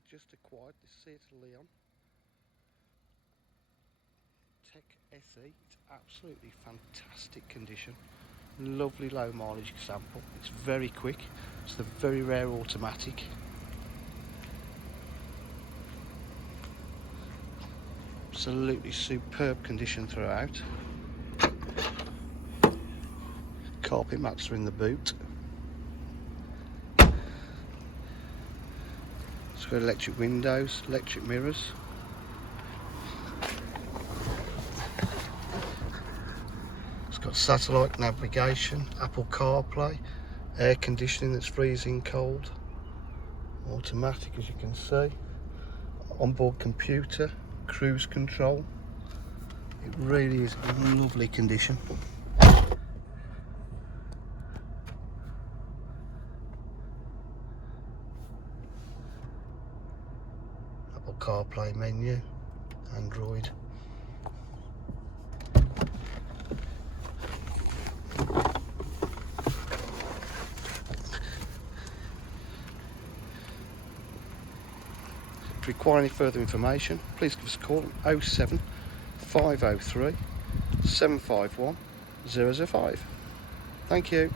we've just acquired this Seat Leon Tech SE. It's absolutely fantastic condition, lovely low mileage sample. It's very quick. It's the very rare automatic. Absolutely superb condition throughout. Carpet mats are in the boot. It's got electric windows, electric mirrors. It's got satellite navigation, Apple CarPlay, air conditioning that's freezing cold, automatic as you can see, onboard computer, cruise control. It really is a lovely condition. Apple CarPlay menu, Android. If you require any further information, please give us a call on 07 503 751 005. Thank you.